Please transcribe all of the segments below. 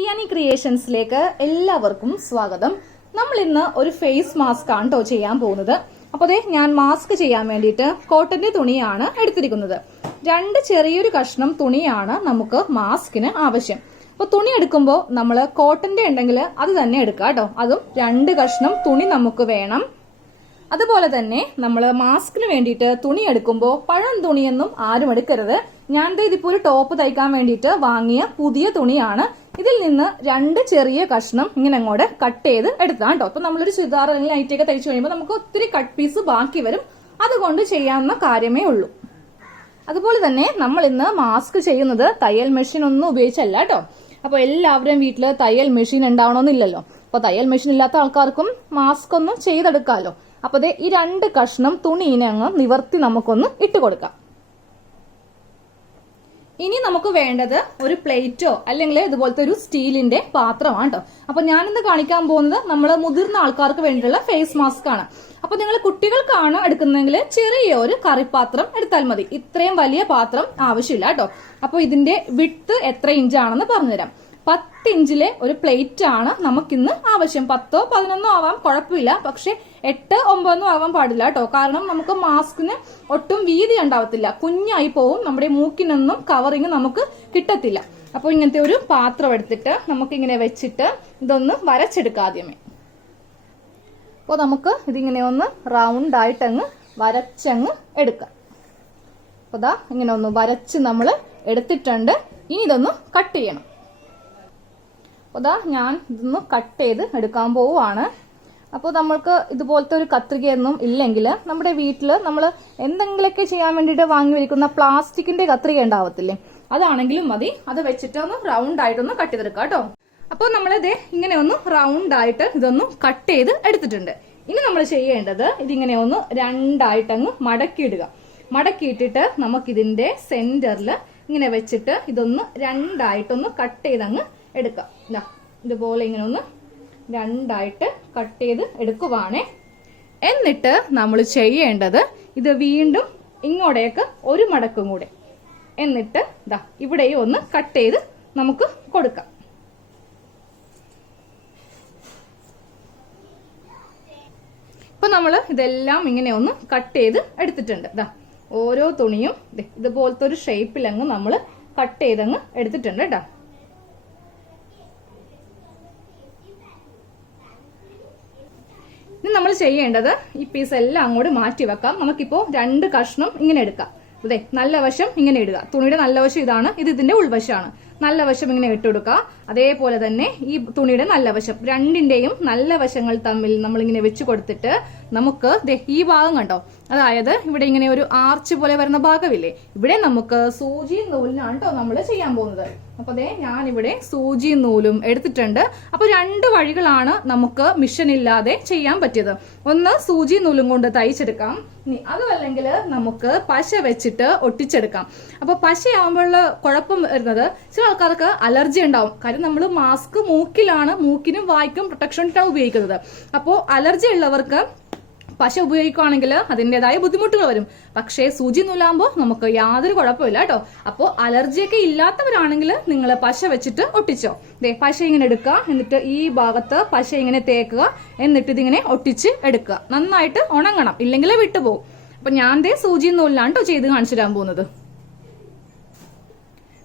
ഇയാനി ക്രിയേഷൻസിലേക്ക് എല്ലാവർക്കും സ്വാഗതം. നമ്മൾ ഇന്ന് ഒരു ഫേസ് മാസ്ക് ആണ് കേട്ടോ ചെയ്യാൻ പോകുന്നത്. അപ്പോൾ അതെ, ഞാൻ മാസ്ക് ചെയ്യാൻ വേണ്ടിയിട്ട് കോട്ടന്റെ തുണിയാണ് എടുത്തിരിക്കുന്നത്. 2 ചെറിയൊരു കഷ്ണം തുണിയാണ് നമുക്ക് മാസ്കിന് ആവശ്യം. അപ്പോൾ തുണി എടുക്കുമ്പോൾ നമ്മൾ കോട്ടന്റെ ഉണ്ടെങ്കിൽ അത് തന്നെ എടുക്കുക കേട്ടോ. അതും 2 കഷ്ണം തുണി നമുക്ക് വേണം. അതുപോലെ തന്നെ നമ്മൾ മാസ്കിന് വേണ്ടിയിട്ട് തുണി എടുക്കുമ്പോൾ പഴം തുണിയൊന്നും ആരും എടുക്കരുത്. ഞാൻ ഇതിപ്പോ ഒരു ടോപ്പ് തയ്ക്കാൻ വേണ്ടിയിട്ട് വാങ്ങിയ പുതിയ തുണിയാണ്. ഇതിൽ നിന്ന് 2 ചെറിയ കഷ്ണം ഇങ്ങനെ അങ്ങോട്ട് കട്ട് ചെയ്ത് എടുത്താണ് കേട്ടോ. അപ്പൊ നമ്മളൊരു ചുരിദാർ അല്ലെങ്കിൽ നൈറ്റിയൊക്കെ തയ്ച്ചു കഴിയുമ്പോൾ നമുക്ക് ഒത്തിരി കട്ട് പീസ് ബാക്കി വരും. അതുകൊണ്ട് ചെയ്യാവുന്ന കാര്യമേ ഉള്ളൂ. അതുപോലെ തന്നെ നമ്മൾ ഇന്ന് മാസ്ക് ചെയ്യുന്നത് തയ്യൽ മെഷീൻ ഒന്നും ഉപയോഗിച്ചല്ല കേട്ടോ. അപ്പൊ എല്ലാവരുടെയും വീട്ടില് തയ്യൽ മെഷീൻ ഉണ്ടാവണമെന്നില്ലല്ലോ. അപ്പൊ തയ്യൽ മെഷീൻ ഇല്ലാത്ത ആൾക്കാർക്കും മാസ്ക് ഒന്ന് ചെയ്തെടുക്കാമല്ലോ. അപ്പൊ ഈ 2 കഷ്ണം തുണീനെ അങ്ങ് നിവർത്തി നമുക്കൊന്ന് ഇട്ട് കൊടുക്കാം. ഇനി നമുക്ക് വേണ്ടത് ഒരു പ്ലേറ്റോ അല്ലെങ്കിൽ ഇതുപോലത്തെ ഒരു സ്റ്റീലിന്റെ പാത്രമാണ് കേട്ടോ. അപ്പൊ ഞാനിന്ന് കാണിക്കാൻ പോകുന്നത് നമ്മൾ മുതിർന്ന ആൾക്കാർക്ക് വേണ്ടിയിട്ടുള്ള ഫേസ് മാസ്ക് ആണ്. അപ്പൊ നിങ്ങൾ കുട്ടികൾക്കാണ് എടുക്കുന്നതെങ്കിൽ ചെറിയൊരു കറിപ്പാത്രം എടുത്താൽ മതി. ഇത്രയും വലിയ പാത്രം ആവശ്യമില്ല കേട്ടോ. അപ്പൊ ഇതിന്റെ വിഡ്ത്ത് എത്ര ഇഞ്ചാണെന്ന് പറഞ്ഞുതരാം. 10 ഇഞ്ചിലെ ഒരു പ്ലേറ്റ് ആണ് നമുക്കിന്ന് ആവശ്യം. 10ഓ 11ഓ ആവാം, കുഴപ്പമില്ല. പക്ഷെ 8, 9 ആവാൻ പാടില്ല കേട്ടോ. കാരണം നമുക്ക് മാസ്കിന് ഒട്ടും വീതി ഉണ്ടാവത്തില്ല, കുഞ്ഞായി പോവും. നമ്മുടെ മൂക്കിനൊന്നും കവറിങ് നമുക്ക് കിട്ടത്തില്ല. അപ്പൊ ഇങ്ങനത്തെ ഒരു പാത്രം എടുത്തിട്ട് നമുക്കിങ്ങനെ വെച്ചിട്ട് ഇതൊന്ന് വരച്ചെടുക്കാം ആദ്യമേ. അപ്പോൾ നമുക്ക് ഇതിങ്ങനെ ഒന്ന് റൗണ്ട് ആയിട്ടങ്ങ് വരച്ചങ്ങ് എടുക്കാം. അപ്പൊ ദാ ഇങ്ങനെ ഒന്ന് വരച്ച് നമ്മൾ എടുത്തിട്ടുണ്ട്. ഇനി ഇതൊന്ന് കട്ട് ചെയ്യണം. അതാ ഞാൻ ഇതൊന്ന് കട്ട് ചെയ്ത് എടുക്കാൻ പോവുകയാണ്. അപ്പോൾ നമ്മൾക്ക് ഇതുപോലത്തെ ഒരു കത്രികയൊന്നും ഇല്ലെങ്കിൽ നമ്മുടെ വീട്ടിൽ നമ്മൾ എന്തെങ്കിലുമൊക്കെ ചെയ്യാൻ വേണ്ടിയിട്ട് വാങ്ങി വയ്ക്കുന്ന പ്ലാസ്റ്റിക്കിന്റെ കത്രിക ഉണ്ടാവത്തില്ലേ, അതാണെങ്കിലും മതി. അത് വെച്ചിട്ട് ഒന്ന് റൗണ്ട് ആയിട്ടൊന്ന് കട്ട് ചെയ്തെടുക്കാം കേട്ടോ. അപ്പോൾ നമ്മളിത് ഇങ്ങനെ ഒന്ന് റൗണ്ട് ആയിട്ട് ഇതൊന്ന് കട്ട് ചെയ്ത് എടുത്തിട്ടുണ്ട്. ഇനി നമ്മൾ ചെയ്യേണ്ടത് ഇതിങ്ങനെ ഒന്ന് 2 ആയിട്ടങ്ങ് മടക്കിയിടുക. മടക്കിയിട്ടിട്ട് നമുക്കിതിന്റെ സെന്ററിൽ ഇങ്ങനെ വെച്ചിട്ട് ഇതൊന്ന് 2 ആയിട്ടൊന്ന് കട്ട് ചെയ്തങ്ങ് എടുക്കാം. ഇതുപോലെ ഇങ്ങനെ ഒന്ന് 2 ആയിട്ട് കട്ട് ചെയ്ത് എടുക്കുവാണേ. എന്നിട്ട് നമ്മൾ ചെയ്യേണ്ടത് ഇത് വീണ്ടും ഇങ്ങോട്ടേക്ക് ഒരു മടക്കും കൂടെ, എന്നിട്ട് ഇവിടെയും ഒന്ന് കട്ട് ചെയ്ത് നമുക്ക് കൊടുക്കാം. ഇപ്പൊ നമ്മൾ ഇതെല്ലാം ഇങ്ങനെ ഒന്ന് കട്ട് ചെയ്ത് എടുത്തിട്ടുണ്ട്. ഓരോ തുണിയും ഇതുപോലത്തെ ഒരു ഷേപ്പിലങ്ങ് നമ്മൾ കട്ട് ചെയ്തങ്ങ് എടുത്തിട്ടുണ്ട് കേട്ടോ. ഇനി നമ്മൾ ചെയ്യേണ്ടത് ഈ പീസ് എല്ലാം അങ്ങോട്ട് മാറ്റി വെക്കാം. നമുക്കിപ്പോ 2 കഷ്ണം ഇങ്ങനെ എടുക്കാം. അതെ, നല്ല വശം ഇങ്ങനെ ഇടുക. തുണിയുടെ നല്ല വശം ഇതാണ്, ഇത് ഇതിന്റെ ഉൾവശമാണ്. നല്ല വശം ഇങ്ങനെ ഇട്ടുകൊടുക്കുക. അതേപോലെ തന്നെ ഈ തുണിയുടെ നല്ല വശം, രണ്ടിന്റെയും നല്ല വശങ്ങൾ തമ്മിൽ നമ്മളിങ്ങനെ വെച്ച് കൊടുത്തിട്ട് നമുക്ക് ഈ ഭാഗം കണ്ടോ, അതായത് ഇവിടെ ഇങ്ങനെ ഒരു ആർച്ച് പോലെ വരുന്ന ഭാഗമില്ലേ, ഇവിടെ നമുക്ക് സൂചി നൂലിനാണ് കേട്ടോ നമ്മൾ ചെയ്യാൻ പോകുന്നത്. അപ്പൊ ഞാനിവിടെ സൂചി നൂലും എടുത്തിട്ടുണ്ട്. അപ്പൊ 2 വഴികളാണ് നമുക്ക് മിഷൻ ഇല്ലാതെ ചെയ്യാൻ പറ്റിയത്. ഒന്ന് സൂചി നൂലും കൊണ്ട് തയ്ച്ചെടുക്കാം, അതുമല്ലെങ്കിൽ നമുക്ക് പശ വെച്ചിട്ട് ഒട്ടിച്ചെടുക്കാം. അപ്പൊ പശയാകുമ്പോഴുള്ള കുഴപ്പം വരുന്നത് ചില ആൾക്കാർക്ക് അലർജി ഉണ്ടാവും. കാര്യം നമ്മൾ മാസ്ക് മൂക്കിലാണ്, മൂക്കിനും വായ്ക്കും പ്രൊട്ടക്ഷൻ ഉപയോഗിക്കുന്നത്. അപ്പോൾ അലർജി ഉള്ളവർക്ക് പശ ഉപയോഗിക്കുകയാണെങ്കിൽ അതിൻ്റെതായ ബുദ്ധിമുട്ടുകൾ വരും. പക്ഷേ സൂചി നൂലാകുമ്പോൾ നമുക്ക് യാതൊരു കുഴപ്പമില്ല കേട്ടോ. അപ്പോൾ അലർജിയൊക്കെ ഇല്ലാത്തവരാണെങ്കിൽ നിങ്ങൾ പശ വെച്ചിട്ട് ഒട്ടിച്ചോ. പശ ഇങ്ങനെ എടുക്കുക, എന്നിട്ട് ഈ ഭാഗത്ത് പശ ഇങ്ങനെ തേക്കുക, എന്നിട്ട് ഇതിങ്ങനെ ഒട്ടിച്ച് എടുക്കുക. നന്നായിട്ട് ഉണങ്ങണം, ഇല്ലെങ്കിൽ വിട്ടുപോകും. അപ്പൊ ഞാൻ സൂചി നൂലിലാണ് കേട്ടോ ചെയ്ത് കാണിച്ചു തരാൻ പോകുന്നത്.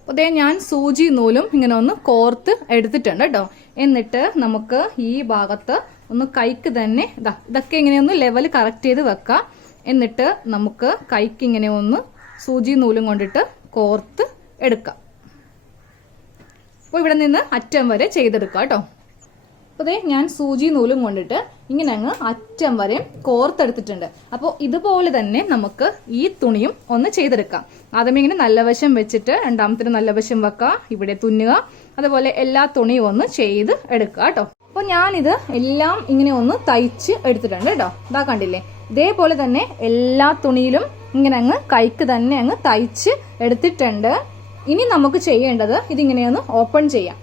അപ്പൊ ഞാൻ സൂചി നൂലും ഇങ്ങനെ ഒന്ന് കോർത്ത് എടുത്തിട്ടുണ്ട് കേട്ടോ. എന്നിട്ട് നമുക്ക് ഈ ഭാഗത്ത് ഒന്ന് കൈക്ക് തന്നെ ഇതൊക്കെ ഇങ്ങനെ ഒന്ന് ലെവൽ കറക്റ്റ് ചെയ്ത് വെക്കാം. എന്നിട്ട് നമുക്ക് കൈക്ക് ഇങ്ങനെ ഒന്ന് സൂചി നൂലും കൊണ്ടിട്ട് കോർത്ത് എടുക്കാം. അപ്പോൾ ഇവിടെ നിന്ന് അറ്റം വരെ ചെയ്തെടുക്കാം കേട്ടോ. അപ്പോൾ ഞാൻ സൂചി നൂലും കൊണ്ടിട്ട് ഇങ്ങനെ അങ്ങ് അറ്റം വരെ കോർത്തെടുത്തിട്ടുണ്ട്. അപ്പോൾ ഇതുപോലെ തന്നെ നമുക്ക് ഈ തുണിയും ഒന്ന് ചെയ്തെടുക്കാം. ആദ്യമേ ഇങ്ങനെ നല്ല വശം വെച്ചിട്ട് രണ്ടാമത്തിന് നല്ല വശം വെക്കുക, ഇവിടെ തുന്നുക. അതുപോലെ എല്ലാ തുണിയും ഒന്ന് ചെയ്ത് എടുക്കുക കേട്ടോ. അപ്പോൾ ഞാനിത് എല്ലാം ഇങ്ങനെ ഒന്ന് തയ്ച്ച് എടുത്തിട്ടുണ്ട് കേട്ടോ. ഇതാ കണ്ടില്ലേ, ഇതേപോലെ തന്നെ എല്ലാ തുണിയിലും ഇങ്ങനെ അങ്ങ് കൈക്ക് തന്നെ അങ്ങ് തയ്ച്ച് എടുത്തിട്ടുണ്ട്. ഇനി നമുക്ക് ചെയ്യേണ്ടത് ഇതിങ്ങനെയൊന്ന് ഓപ്പൺ ചെയ്യാം.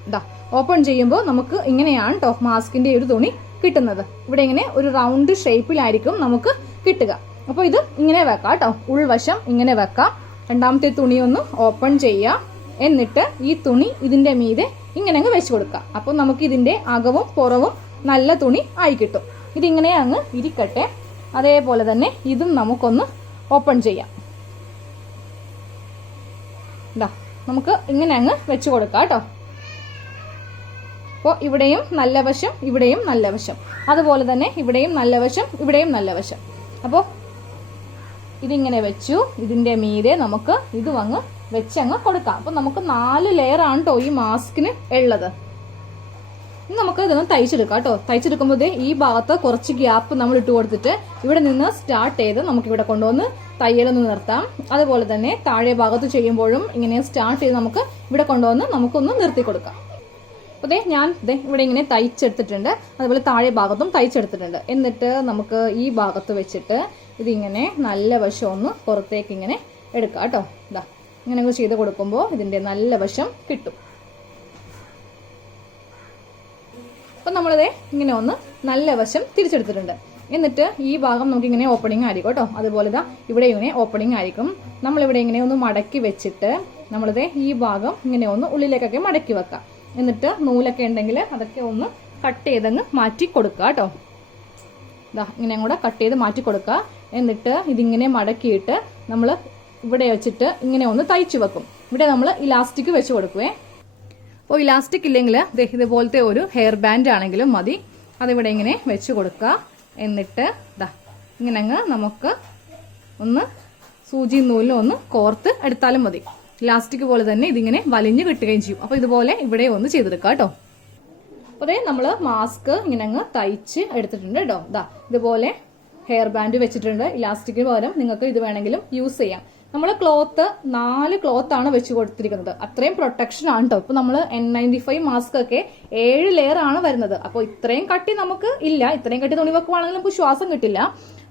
ഓപ്പൺ ചെയ്യുമ്പോൾ നമുക്ക് ഇങ്ങനെയാണ് കേട്ടോ മാസ്കിന്റെ ഒരു തുണി കിട്ടുന്നത്. ഇവിടെ ഇങ്ങനെ ഒരു റൗണ്ട് ഷേപ്പിലായിരിക്കും നമുക്ക് കിട്ടുക. അപ്പൊ ഇത് ഇങ്ങനെ വെക്കാം കേട്ടോ, ഉൾവശം ഇങ്ങനെ വെക്കാം. രണ്ടാമത്തെ തുണി ഒന്ന് ഓപ്പൺ ചെയ്യാം. എന്നിട്ട് ഈ തുണി ഇതിന്റെ മീതെ ഇങ്ങനെ അങ്ങ് വെച്ച് കൊടുക്കുക. അപ്പൊ നമുക്ക് ഇതിന്റെ അകവും പുറവും നല്ല തുണി ആയി കിട്ടും. ഇതിങ്ങനെ അങ്ങ് ഇരിക്കട്ടെ. അതേപോലെ തന്നെ ഇതും നമുക്കൊന്ന് ഓപ്പൺ ചെയ്യാം. നമുക്ക് ഇങ്ങനെ അങ്ങ് വെച്ച് കൊടുക്കാം കേട്ടോ. അപ്പോൾ ഇവിടെയും നല്ല വശം, ഇവിടെയും നല്ല വശം, അതുപോലെ തന്നെ ഇവിടെയും നല്ല വശം, ഇവിടെയും നല്ല വശം. അപ്പോൾ ഇതിങ്ങനെ വെച്ചു. ഇതിന്റെ മീതെ നമുക്ക് ഇതും അങ്ങ് വെച്ചങ്ങ് കൊടുക്കാം. അപ്പൊ നമുക്ക് 4 ലെയർ ആണ് കേട്ടോ ഈ മാസ്കിന് ഉള്ളത്. ഇനി നമുക്ക് ഇതൊന്ന് തയ്ച്ചെടുക്കാം കേട്ടോ. തയ്ച്ചെടുക്കുമ്പോൾ ഈ ഭാഗത്ത് കുറച്ച് ഗ്യാപ്പ് നമ്മൾ ഇട്ട് കൊടുത്തിട്ട് ഇവിടെ നിന്ന് സ്റ്റാർട്ട് ചെയ്ത് നമുക്ക് ഇവിടെ കൊണ്ടുവന്ന് തയ്യലൊന്ന് നിർത്താം. അതുപോലെ തന്നെ താഴെ ഭാഗത്ത് ചെയ്യുമ്പോഴും ഇങ്ങനെ സ്റ്റാർട്ട് ചെയ്ത് നമുക്ക് ഇവിടെ കൊണ്ടുവന്ന് നമുക്കൊന്ന് നിർത്തി കൊടുക്കാം. അപ്പോൾ ഞാൻ ഇവിടെ ഇങ്ങനെ തയ്ച്ചെടുത്തിട്ടുണ്ട്. അതുപോലെ താഴെ ഭാഗത്തും തയ്ച്ചെടുത്തിട്ടുണ്ട്. എന്നിട്ട് നമുക്ക് ഈ ഭാഗത്ത് വെച്ചിട്ട് ഇതിങ്ങനെ നല്ല വശം ഒന്ന് പുറത്തേക്ക് ഇങ്ങനെ എടുക്കാം കേട്ടോ. ഇങ്ങനെ ചെയ്ത് കൊടുക്കുമ്പോൾ ഇതിന്റെ നല്ല വശം കിട്ടും. അപ്പൊ നമ്മളിതേ ഇങ്ങനെ ഒന്ന് നല്ല വശം തിരിച്ചെടുത്തിട്ടുണ്ട്. എന്നിട്ട് ഈ ഭാഗം നമുക്ക് ഇങ്ങനെ ഓപ്പണിംഗ് ആയിരിക്കും കേട്ടോ. അതുപോലെ ഇവിടെ ഇങ്ങനെ ഓപ്പണിംഗ് ആയിരിക്കും. നമ്മളിവിടെ ഇങ്ങനെ ഒന്ന് മടക്കി വെച്ചിട്ട് നമ്മളിതേ ഈ ഭാഗം ഇങ്ങനെ ഒന്ന് ഉള്ളിലേക്കൊക്കെ മടക്കി വെക്കാം. എന്നിട്ട് നൂലൊക്കെ ഉണ്ടെങ്കിൽ അതൊക്കെ ഒന്ന് കട്ട് ചെയ്തങ്ങ് മാറ്റി കൊടുക്കുക കേട്ടോ. ഇങ്ങനെ കൂടെ കട്ട് ചെയ്ത് മാറ്റി കൊടുക്കുക. എന്നിട്ട് ഇതിങ്ങനെ മടക്കിയിട്ട് നമ്മൾ ഇവിടെ വെച്ചിട്ട് ഇങ്ങനെ ഒന്ന് തയ്ച്ചു വെക്കും. ഇവിടെ നമ്മൾ ഇലാസ്റ്റിക് വെച്ച് കൊടുക്കുവേ. അപ്പോൾ ഇലാസ്റ്റിക് ഇല്ലെങ്കിൽ ഇതുപോലത്തെ ഒരു ഹെയർ ബാൻഡ് ആണെങ്കിലും മതി. അതിവിടെ ഇങ്ങനെ വെച്ച് കൊടുക്കുക. എന്നിട്ട് ഇങ്ങനെ അങ്ങ് നമുക്ക് ഒന്ന് സൂചി നൂലിലും ഒന്ന് കോർത്ത് എടുത്താലും മതി. ഇലാസ്റ്റിക് പോലെ തന്നെ ഇതിങ്ങനെ വലിഞ്ഞു കിട്ടുകയും ചെയ്യും. അപ്പോൾ ഇതുപോലെ ഇവിടെ ഒന്ന് ചെയ്തെടുക്കുക കേട്ടോ. അപ്പോൾ നമ്മൾ മാസ്ക് ഇങ്ങനെ അങ്ങ് തയ്ച്ച് എടുത്തിട്ടുണ്ട് കേട്ടോ. ഇതുപോലെ ഹെയർ ബാൻഡ് വെച്ചിട്ടുണ്ട്. ഇലാസ്റ്റിക്കിന് പകരം നിങ്ങൾക്ക് ഇത് വേണമെങ്കിലും യൂസ് ചെയ്യാം. നമ്മൾ ക്ലോത്ത് 4 ക്ലോത്ത് ആണ് വെച്ച് കൊടുത്തിരിക്കുന്നത്. അത്രയും പ്രൊട്ടക്ഷൻ ആണ് കേട്ടോ. ഇപ്പൊ നമ്മൾ N95 മാസ്ക് ഒക്കെ 7 ലെയർ ആണ് വരുന്നത്. അപ്പോൾ ഇത്രയും കട്ടി നമുക്ക് ഇല്ല. ഇത്രയും കട്ടി തുണി വെക്കുവാണെങ്കിൽ നമുക്ക് ശ്വാസം കിട്ടില്ല.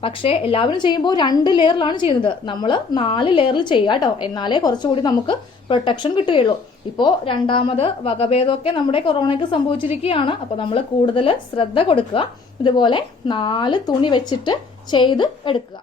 പക്ഷേ എല്ലാവരും ചെയ്യുമ്പോൾ 2 ലെയറിലാണ് ചെയ്യുന്നത്. നമ്മൾ 4 ലെയറിൽ ചെയ്യുക കേട്ടോ. എന്നാലേ കുറച്ചുകൂടി നമുക്ക് പ്രൊട്ടക്ഷൻ കിട്ടുകയുള്ളൂ. ഇപ്പോൾ രണ്ടാമത് വകഭേദമൊക്കെ നമ്മുടെ കൊറോണയ്ക്ക് സംഭവിച്ചിരിക്കുകയാണ്. അപ്പോൾ നമ്മൾ കൂടുതൽ ശ്രദ്ധ കൊടുക്കുക. ഇതുപോലെ 4 തുണി വെച്ചിട്ട് ചെയ്ത് എടുക്കുക.